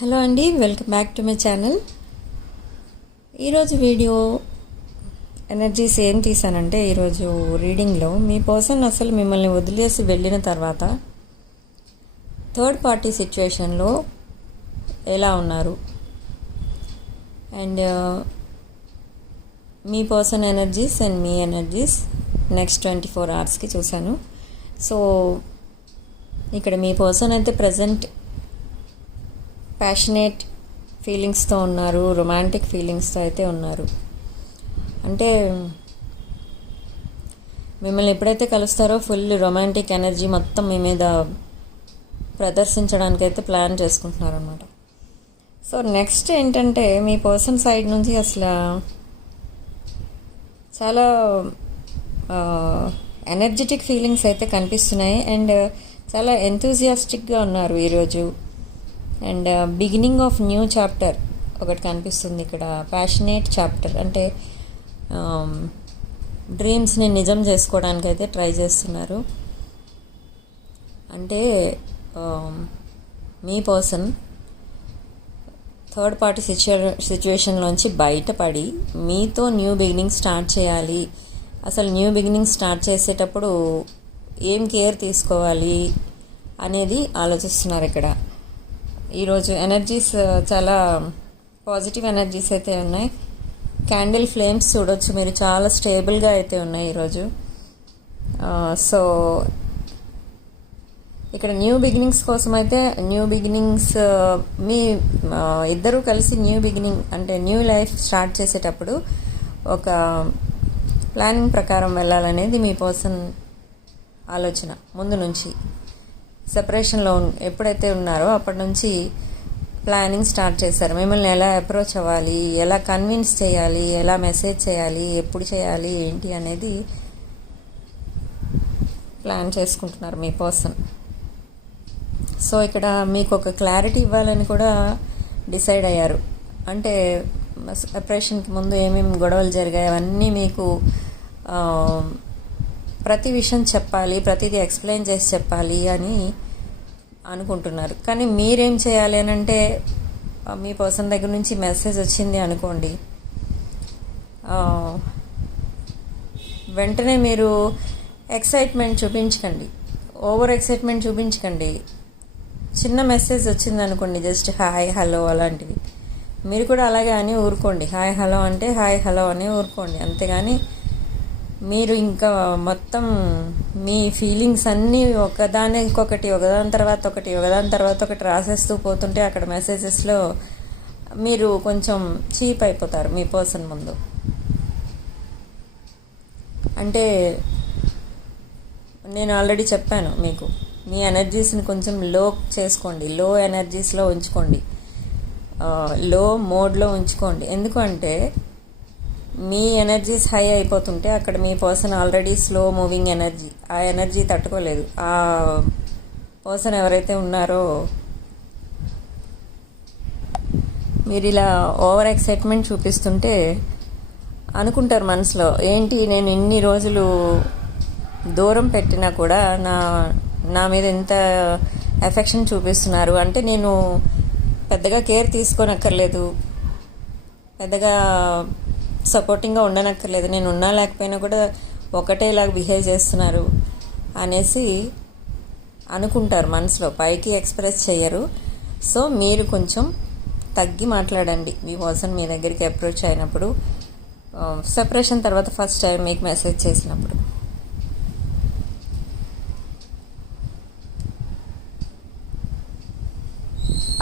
Hello అండి, welcome back to my channel. ఈరోజు video energies ఏం తీసానంటే, ఈరోజు రీడింగ్లో మీ పర్సన్ అసలు మిమ్మల్ని వదిలేసి వెళ్ళిన తర్వాత థర్డ్ పార్టీ సిచ్యువేషన్లో ఎలా ఉన్నారు and me person energies and me energies next 24 అవర్స్కి చూశాను. సో ఇక్కడ మీ పర్సన్ అయితే ప్రజెంట్ ప్యాషనేట్ ఫీలింగ్స్తో ఉన్నారు, రొమాంటిక్ ఫీలింగ్స్తో అయితే ఉన్నారు. అంటే మిమ్మల్ని ఎప్పుడైతే కలుస్తారో ఫుల్ రొమాంటిక్ ఎనర్జీ మొత్తం మీ మీద ప్రదర్శించడానికి అయితే ప్లాన్ చేసుకుంటున్నారు అన్నమాట. సో నెక్స్ట్ ఏంటంటే, మీ పర్సన్ సైడ్ నుంచి అసలు చాలా ఎనర్జెటిక్ ఫీలింగ్స్ అయితే కనిపిస్తున్నాయి అండ్ చాలా ఎంతూజియాస్టిక్గా ఉన్నారు ఈరోజు. And beginning of new chapter ఒకటి కనిపిస్తుంది ఇక్కడ. ప్యాషనేట్ చాప్టర్ అంటే డ్రీమ్స్ని నిజం చేసుకోవడానికి అయితే ట్రై చేస్తున్నారు. అంటే మీ పర్సన్ థర్డ్ పార్టీ సిచ్యువేషన్లోంచి బయటపడి మీతో న్యూ బిగినింగ్ స్టార్ట్ చేయాలి. అసలు న్యూ బిగినింగ్ స్టార్ట్ చేసేటప్పుడు ఏం కేర్ తీసుకోవాలి అనేది ఆలోచిస్తున్నారు ఇక్కడ. ఈరోజు ఎనర్జీస్ చాలా పాజిటివ్ ఎనర్జీస్ అయితే ఉన్నాయి. క్యాండిల్ ఫ్లేమ్స్ చూడొచ్చు మీరు, చాలా స్టేబుల్గా అయితే ఉన్నాయి ఈరోజు. సో ఇక్కడ న్యూ బిగినింగ్స్ కోసం అయితే న్యూ బిగినింగ్స్ మీ ఇద్దరూ కలిసి న్యూ బిగినింగ్ అంటే న్యూ లైఫ్ స్టార్ట్ చేసేటప్పుడు ఒక ప్లానింగ్ ప్రకారం వెళ్ళాలనేది మీ పర్సన్ ఆలోచన. ముందు నుంచి సెపరేషన్లో ఎప్పుడైతే ఉన్నారో అప్పటి నుంచి ప్లానింగ్ స్టార్ట్ చేశారు. మిమ్మల్ని ఎలా అప్రోచ్ అవ్వాలి, ఎలా కన్విన్స్ చేయాలి, ఎలా మెసేజ్ చేయాలి, ఎప్పుడు చేయాలి, ఏంటి అనేది ప్లాన్ చేసుకుంటున్నారు మీ పర్సన్. సో ఇక్కడ మీకు ఒక క్లారిటీ ఇవ్వాలని కూడా డిసైడ్ అయ్యారు. అంటే సెపరేషన్కి ముందు ఏమేమి గొడవలు జరిగాయి అవన్నీ మీకు ప్రతి విషయం చెప్పాలి, ప్రతిదీ ఎక్స్ప్లెయిన్ చేసి చెప్పాలి అని అనుకుంటున్నారు. కానీ మీరేం చేయాలి అని అంటే, మీ పర్సన్ దగ్గర నుంచి మెసేజ్ వచ్చింది అనుకోండి, వెంటనే మీరు ఎక్సైట్మెంట్ చూపించకండి, ఓవర్ ఎక్సైట్మెంట్ చూపించకండి. చిన్న మెసేజ్ వచ్చింది అనుకోండి, జస్ట్ హాయ్ హలో అలాంటివి, మీరు కూడా అలాగే అని ఊరుకోండి. హాయ్ హలో అంటే హాయ్ హలో అని ఊరుకోండి. అంతేగాని మీరు ఇంకా మొత్తం మీ ఫీలింగ్స్ అన్నీ ఒకదాని తర్వాత ఒకటి రాసేస్తూ పోతుంటే అక్కడ మెసేజెస్లో మీరు కొంచెం చీప్ అయిపోతారు మీ పర్సన్ ముందు. అంటే నేను ఆల్రెడీ చెప్పాను మీకు, మీ ఎనర్జీస్ని కొంచెం లో చేసుకోండి, లో ఎనర్జీస్లో ఉంచుకోండి, లో మోడ్లో ఉంచుకోండి. ఎందుకంటే మీ ఎనర్జీస్ హై అయిపోతుంటే అక్కడ మీ person already slow moving energy, ఆ ఎనర్జీ తట్టుకోలేదు. ఆ పర్సన్ ఎవరైతే ఉన్నారో మీరు ఇలా ఓవర్ ఎక్సైట్మెంట్ చూపిస్తుంటే అనుకుంటారు మనసులో, ఏంటి నేను ఇన్ని రోజులు దూరం పెట్టినా కూడా నా మీద ఎంత ఎఫెక్షన్ చూపిస్తున్నారు, అంటే నేను పెద్దగా కేర్ తీసుకోనక్కర్లేదు, పెద్దగా సపోర్టింగ్గా ఉండనక్కర్లేదు, నేను ఉన్నా లేకపోయినా కూడా ఒకటేలాగా బిహేవ్ చేస్తున్నారు అనేసి అనుకుంటారు మనసులో, పైకి ఎక్స్ప్రెస్ చేయరు. సో మీరు కొంచెం తగ్గి మాట్లాడండి మీ పర్సన్ మీ దగ్గరికి అప్రోచ్ అయినప్పుడు, సెపరేషన్ తర్వాత ఫస్ట్ టైం మీకు మెసేజ్ చేసినప్పుడు.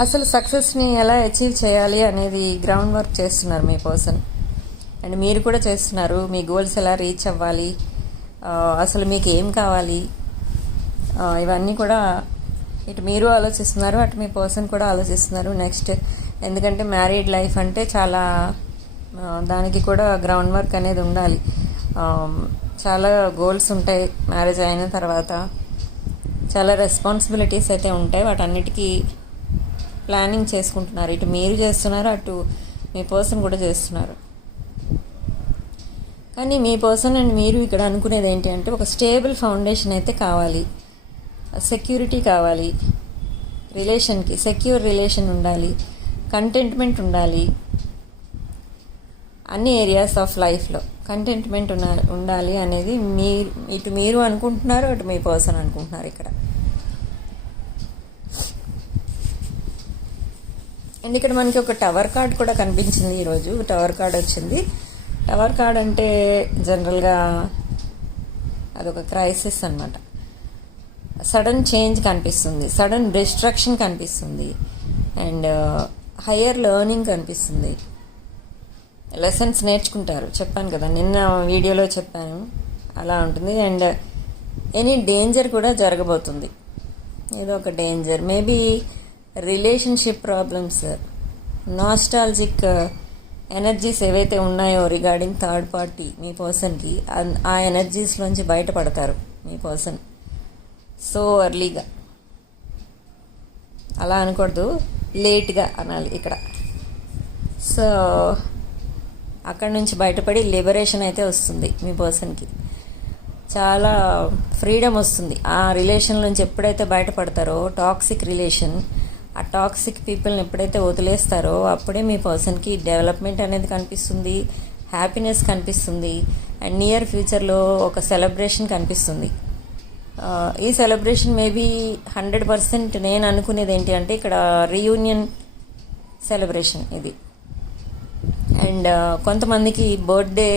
అసలు సక్సెస్ని ఎలా అచీవ్ చేయాలి అనేది గ్రౌండ్ వర్క్ చేస్తున్నారు మీ పర్సన్ అండ్ మీరు కూడా చేస్తున్నారు. మీ గోల్స్ ఎలా రీచ్ అవ్వాలి, అసలు మీకు ఏం కావాలి, ఇవన్నీ కూడా ఇటు మీరు ఆలోచిస్తున్నారు, అటు మీ పర్సన్ కూడా ఆలోచిస్తున్నారు. నెక్స్ట్ ఎందుకంటే మ్యారీడ్ లైఫ్ అంటే చాలా దానికి కూడా గ్రౌండ్ వర్క్ అనేది ఉండాలి. చాలా గోల్స్ ఉంటాయి మ్యారేజ్ అయిన తర్వాత, చాలా రెస్పాన్సిబిలిటీస్ అయితే ఉంటాయి. వాటన్నిటికీ ప్లానింగ్ చేసుకుంటున్నారు. ఇటు మీరు చేస్తున్నారు, అటు మీ పర్సన్ కూడా చేస్తున్నారు. కానీ మీ పర్సన్ అండ్ మీరు ఇక్కడ అనుకునేది ఏంటి అంటే, ఒక స్టేబుల్ ఫౌండేషన్ అయితే కావాలి, సెక్యూరిటీ కావాలి, రిలేషన్కి సెక్యూర్ రిలేషన్ ఉండాలి, కంటెంట్మెంట్ ఉండాలి. అన్ని ఏరియాస్ ఆఫ్ లైఫ్లో కంటెంట్మెంట్ ఉండాలి అనేది మీరు అనుకుంటున్నారు, అటు మీ పర్సన్ అనుకుంటున్నారు ఇక్కడ. అండ్ ఇక్కడ మనకి ఒక టవర్ కార్డ్ కూడా కనిపించింది ఈరోజు. టవర్ కార్డ్ వచ్చింది. టవర్ కార్డ్ అంటే జనరల్గా అదొక క్రైసిస్ అన్నమాట. సడన్ చేంజ్ కనిపిస్తుంది, సడన్ డిస్ట్రక్షన్ కనిపిస్తుంది, అండ్ హయ్యర్ లెర్నింగ్ కనిపిస్తుంది. లెసన్స్ నేర్చుకుంటారు, చెప్పాను కదా, నిన్న వీడియోలో చెప్పాను, అలా ఉంటుంది. అండ్ ఎనీ డేంజర్ కూడా జరగబోతుంది, ఏదో ఒక danger. Maybe relationship problems, nostalgic energies ఏవైతే ఉన్నాయో రిగార్డింగ్ థర్డ్ పార్టీ మీ పర్సన్కి, ఆ ఎనర్జీస్లోంచి బయటపడతారు మీ పర్సన్. సో ఎర్లీగా అలా అనకూడదు, లేట్గా అనాలి ఇక్కడ. సో అక్కడి నుంచి బయటపడి లిబరేషన్ అయితే వస్తుంది మీ పర్సన్కి. చాలా ఫ్రీడమ్ వస్తుంది ఆ రిలేషన్ నుంచి. ఎప్పుడైతే బయటపడతారో టాక్సిక్ రిలేషన్, ఆ టాక్సిక్ పీపుల్ని ఎప్పుడైతే వదిలేస్తారో అప్పుడే మీ పర్సన్కి డెవలప్మెంట్ అనేది కనిపిస్తుంది, హ్యాపీనెస్ కనిపిస్తుంది. అండ్ నియర్ ఫ్యూచర్లో ఒక సెలబ్రేషన్ కనిపిస్తుంది. ఈ సెలబ్రేషన్ మేబీ 100% నేను అనుకునేది ఏంటి అంటే ఇక్కడ రీయూనియన్ సెలబ్రేషన్ ఇది. అండ్ కొంతమందికి బర్త్డే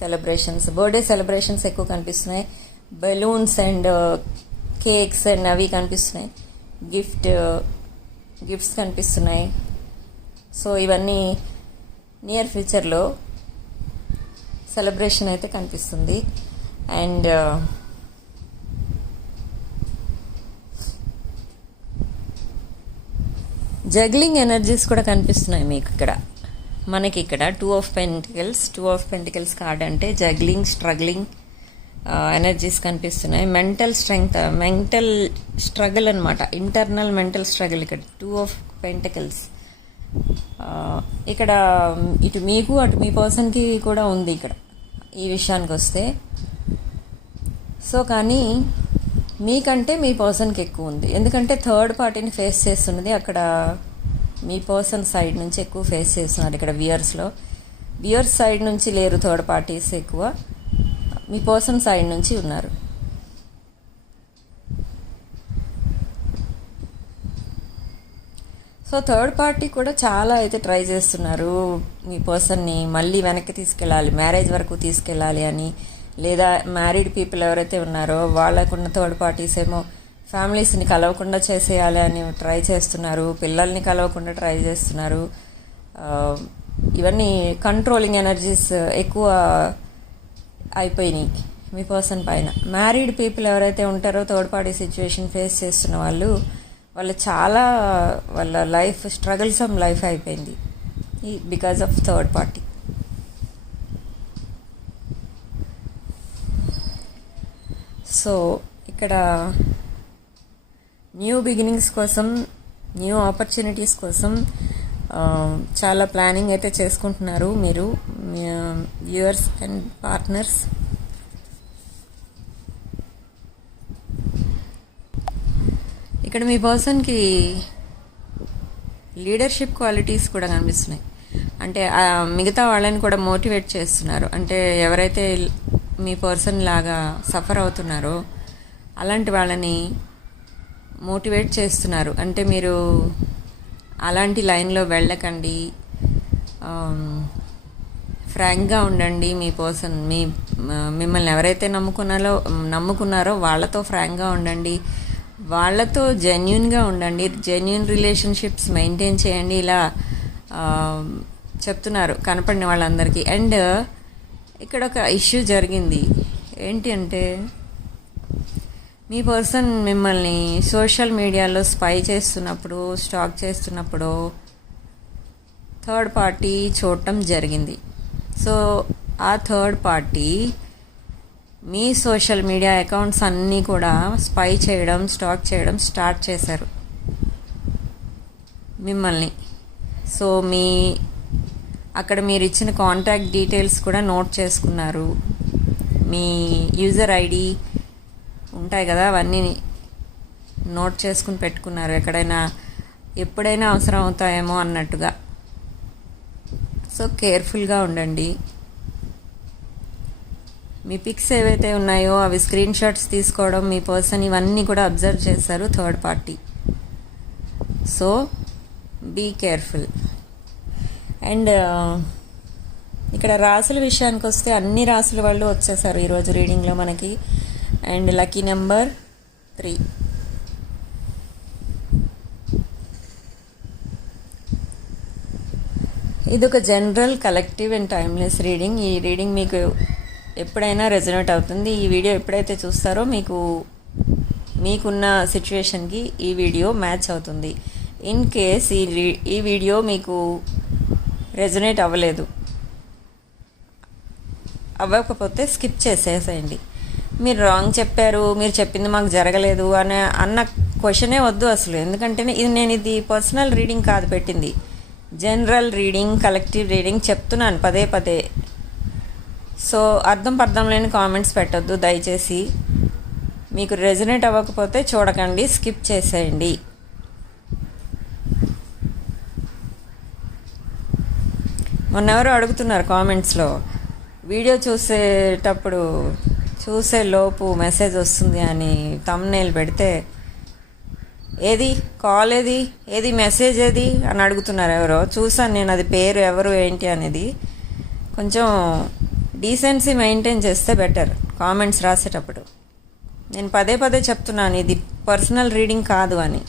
సెలబ్రేషన్స్ ఎక్కువ కనిపిస్తున్నాయి. బెలూన్స్ అండ్ కేక్స్ అండ్ అవి కనిపిస్తున్నాయి. గిఫ్ట్స్ కనిపిస్తున్నాయి. సో ఇవన్నీ నియర్ ఫ్యూచర్లో సెలబ్రేషన్ అయితే కనిపిస్తుంది. అండ్ జగ్లింగ్ ఎనర్జీస్ కూడా కనిపిస్తున్నాయి మీకు ఇక్కడ. మనకి ఇక్కడ 2 of Pentacles కార్డ్ అంటే జగ్లింగ్, స్ట్రగ్లింగ్ ఎనర్జీస్ కనిపిస్తున్నాయి. మెంటల్ స్ట్రగుల్ అనమాట, ఇంటర్నల్ మెంటల్ స్ట్రగుల్ ఇక్కడ 2 of Pentacles. ఇక్కడ ఇటు మీకు అటు మీ పర్సన్కి కూడా ఉంది ఇక్కడ ఈ విషయానికి వస్తే. సో కానీ మీకంటే మీ పర్సన్కి ఎక్కువ ఉంది, ఎందుకంటే థర్డ్ పార్టీని ఫేస్ చేస్తున్నది అక్కడ మీ పర్సన్ సైడ్ నుంచి ఎక్కువ ఫేస్ చేస్తున్నారు. ఇక్కడ వ్యూయర్స్ సైడ్ నుంచి లేరు థర్డ్ పార్టీస్, ఎక్కువ మీ పర్సన్ సైడ్ నుంచి ఉన్నారు. సో థర్డ్ పార్టీ కూడా చాలా అయితే ట్రై చేస్తున్నారు మీ పర్సన్ని మళ్ళీ వెనక్కి తీసుకెళ్ళాలి, మ్యారేజ్ వరకు తీసుకెళ్ళాలి అని. లేదా మ్యారీడ్ పీపుల్ ఎవరైతే ఉన్నారో వాళ్ళకున్న థర్డ్ పార్టీస్ ఏమో ఫ్యామిలీస్ని కలవకుండా చేసేయాలి అని ట్రై చేస్తున్నారు, పిల్లల్ని కలవకుండా ట్రై చేస్తున్నారు. ఇవన్నీ కంట్రోలింగ్ ఎనర్జీస్ ఎక్కువ అయిపోయినాయి మీ పర్సన్ పైన. మ్యారీడ్ పీపుల్ ఎవరైతే ఉంటారో థర్డ్ పార్టీ సిచ్యువేషన్ ఫేస్ చేస్తున్న వాళ్ళు చాలా వాళ్ళ లైఫ్ స్ట్రగుల్సమ్ లైఫ్ అయిపోయింది because of third party. So ఇక్కడ న్యూ బిగినింగ్స్ కోసం, న్యూ ఆపర్చునిటీస్ కోసం చాలా ప్లానింగ్ అయితే చేసుకుంటున్నారు మీరు వ్యూయర్స్ అండ్ పార్ట్నర్స్. ఇక్కడ మీ పర్సన్కి లీడర్షిప్ క్వాలిటీస్ కూడా కనిపిస్తున్నాయి. అంటే మిగతా వాళ్ళని కూడా మోటివేట్ చేస్తున్నారు. అంటే ఎవరైతే మీ పర్సన్ లాగా సఫర్ అవుతున్నారో అలాంటి వాళ్ళని మోటివేట్ చేస్తున్నారు. అంటే మీరు అలాంటి లైన్లో వెళ్ళకండి, ఫ్రాంక్గా ఉండండి. మీ పర్సన్ మిమ్మల్ని ఎవరైతే నమ్ముకున్నారో వాళ్ళతో ఫ్రాంక్గా ఉండండి, వాళ్ళతో జెన్యున్గా ఉండండి, జెన్యున్ రిలేషన్షిప్స్ మెయింటైన్ చేయండి, ఇలా చెప్తున్నారు కనపడిన వాళ్ళందరికీ. అండ్ ఇక్కడ ఒక ఇష్యూ జరిగింది ఏంటి అంటే మీ పర్సన్ మిమ్మల్ని సోషల్ మీడియాలో స్పై చేస్తున్నప్పుడు, స్టాక్ చేస్తున్నప్పుడు థర్డ్ పార్టీ చూడటం జరిగింది. సో ఆ థర్డ్ పార్టీ మీ సోషల్ మీడియా అకౌంట్స్ అన్నీ కూడా స్పై చేయడం, స్టాక్ చేయడం స్టార్ట్ చేశారు మిమ్మల్ని. సో అక్కడ మీరు ఇచ్చిన కాంటాక్ట్ డీటెయిల్స్ కూడా నోట్ చేసుకున్నారు. మీ యూజర్ ఐడి ఉంటాయి కదా, అవన్నీ నోట్ చేసుకుని పెట్టుకున్నారు, ఎక్కడైనా ఎప్పుడైనా అవసరం అవుతాయేమో అన్నట్టుగా. సో కేర్ఫుల్గా ఉండండి. మీ పిక్స్ ఏవైతే ఉన్నాయో అవి స్క్రీన్ షాట్స్ తీసుకోవడం, మీ పర్సన్ ఇవన్నీ కూడా అబ్జర్వ్ చేశారు third party. So be careful. And ఇక్కడ రాసుల విషయానికి వస్తే అన్ని రాసుల వాళ్ళు వచ్చేసారు ఈరోజు రీడింగ్లో మనకి. And lucky number 3. ఇది ఒక general, collective and timeless reading. ఈ రీడింగ్ మీకు ఎప్పుడైనా రెజొనేట్ అవుతుంది. ఈ వీడియో ఎప్పుడైతే చూస్తారో మీకున్న సిచ్యువేషన్కి ఈ వీడియో మ్యాచ్ అవుతుంది. ఇన్ కేస్ ఈ వీడియో మీకు రెజొనేట్ అవ్వకపోతే స్కిప్ చేసేసేయండి. మీరు రాంగ్ చెప్పారు, మీరు చెప్పింది మాకు జరగలేదు అన్న క్వశ్చనే వద్దు అసలు. ఎందుకంటే ఇది పర్సనల్ రీడింగ్ కాదు పెట్టింది, జనరల్ రీడింగ్, కలెక్టివ్ రీడింగ్ చెప్తున్నాను పదే. సో అర్థం లేని కామెంట్స్ పెట్టొద్దు దయచేసి. మీకు రెజొనేట్ అవ్వకపోతే చూడకండి, స్కిప్ చేసేయండి. మొన్నెవరో అడుగుతున్నారు కామెంట్స్లో, వీడియో చూసే లోపు మెసేజ్ వస్తుంది అని థంబ్నెయిల్ పెడితే ఏది కాల్ ఏది మెసేజ్ ఏది అని అడుగుతున్నారు ఎవరో. చూసాను నేను, అది పేరు ఎవరు ఏంటి అనేది. కొంచెం డీసెన్సీ మెయింటైన్ చేస్తే బెటర్ కామెంట్స్ రాసేటప్పుడు. నేను పదే చెప్తున్నాను, ఇది పర్సనల్ రీడింగ్ కాదు అని.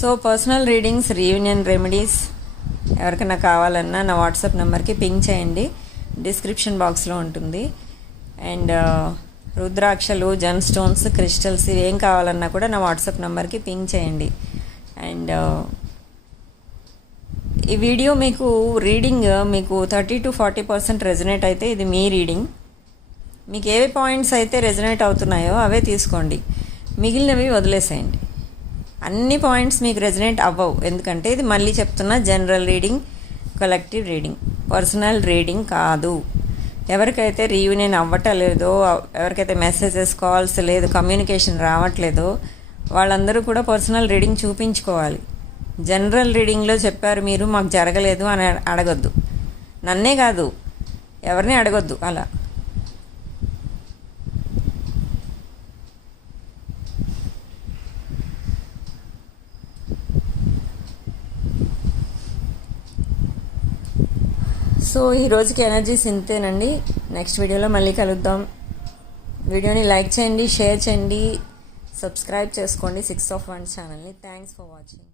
So personal readings, reunion remedies ఎవరికైనా కావాలన్నా నా వాట్సాప్ నెంబర్కి పింగ్ చేయండి, డిస్క్రిప్షన్ బాక్స్లో ఉంటుంది. అండ్ రుద్రాక్షలు, జెమ్ స్టోన్స్, క్రిస్టల్స్ ఇవేం కావాలన్నా కూడా నా వాట్సాప్ నెంబర్కి పింగ్ చేయండి. అండ్ ఈ వీడియో రీడింగ్ మీకు 30 to 40% రెజొనేట్ అయితే ఇది మీ రీడింగ్. మీకు ఏ పాయింట్స్ అయితే రెజొనేట్ అవుతున్నాయో అవే తీసుకోండి, మిగిలినవి వదిలేసేయండి. అన్ని పాయింట్స్ మీకు రెజొనేట్ అవ్వవు, ఎందుకంటే ఇది మళ్ళీ చెప్తున్నా general reading, collective reading, personal reading కాదు. ఎవరికైతే రీయూనియన్ అవ్వటలేదో, ఎవరికైతే మెసేజెస్, కాల్స్ లేదు, కమ్యూనికేషన్ రావట్లేదో వాళ్ళందరూ కూడా పర్సనల్ రీడింగ్ చూపించుకోవాలి. జనరల్ రీడింగ్లో చెప్పారు మీరు మాకు జరగలేదు అని అడగొద్దు, నన్నే కాదు ఎవరిని అడగొద్దు అలా. సో ఈ రోజుకి ఎనర్జీస్ ఇంతేనండి. నెక్స్ట్ వీడియోలో మళ్ళీ కలుద్దాం. వీడియోని లైక్ చేయండి, షేర్ చేయండి, సబ్స్క్రైబ్ చేసుకోండి 6 of Wands ఛానల్ని. Thanks for watching.